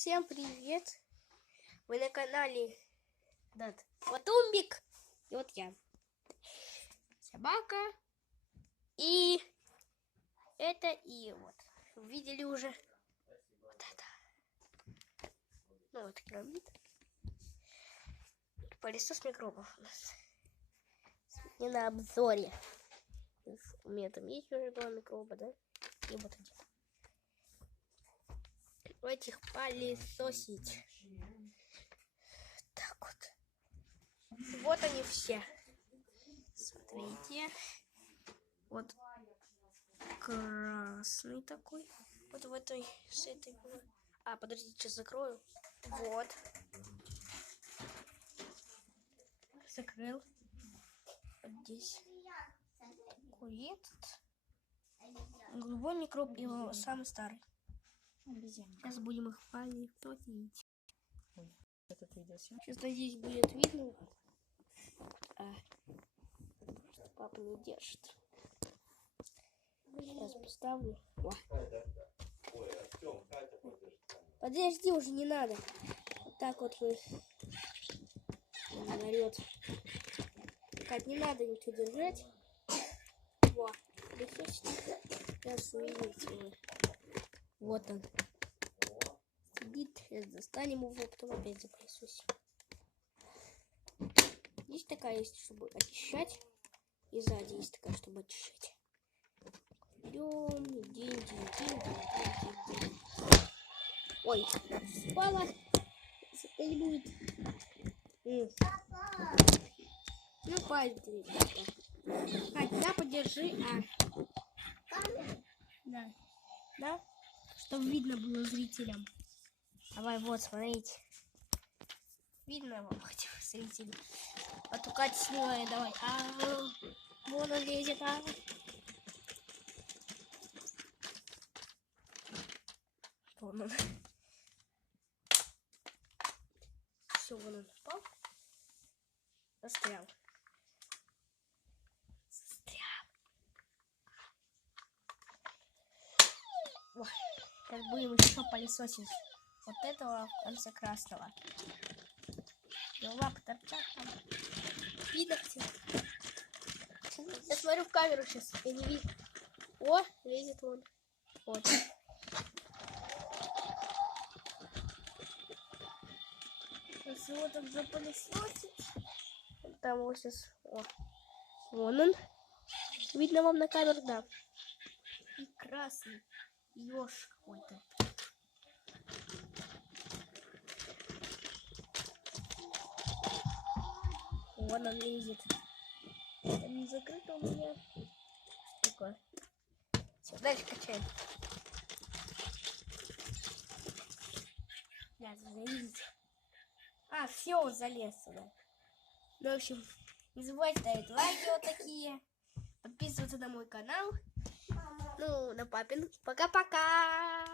Всем привет! Вы на канале Латумбик. И вот я. Собака. И это и вот. Видели уже вот это. Ну вот керамид. Пылесос микробов у нас. Не на обзоре. У меня там есть уже два микроба, да? И вот один. В этих пылесосить. Так вот. Вот они все. Смотрите. Вот красный такой. Вот в этой, с этой было. А, подождите, сейчас закрою. Вот. Закрыл. Вот здесь. Такой этот. Голубой микроб и самый старый. Сейчас будем их пылесосить. Сейчас здесь будет видно. Папа не держит. Сейчас поставлю. О. Подожди, уже не надо. Вот так вот вы. Он орет. Кать, не надо ничего держать. Во. Сейчас увидите. Вот он. Сидит. Сейчас достанем его, потом опять запылесосим. Здесь такая есть, чтобы очищать. И сзади есть такая, чтобы очищать. Идем, день. Ой, спала. Это не будет. Ну, пойди. Кать, да, подержи. Да. Да? Чтобы видно было зрителям. Давай, вот, смотрите. Видно вам хотя бы зрителям. А то Катя снимает, давай. Вон он лезет, Вон он. Все, вон он упал. Застрял. Ой, сейчас будем еще пылесосить вот этого в конце красного. Его лапы торчат там. Видно все? Я смотрю в камеру сейчас, я не вижу. О, лезет он. Вот. Сейчас его так запылесосить. Там его сейчас. О. Вон он. Видно вам на камеру, да. И красный. Ёж какой-то. Вон он лезет. Там не закрыто у меня. Такое. Все, дальше качаем. Да, залезет. Все, залез сюда. Ну, в общем, не забывайте ставить лайки вот такие. Подписываться на мой канал. Ну, на папин. Пока-пока.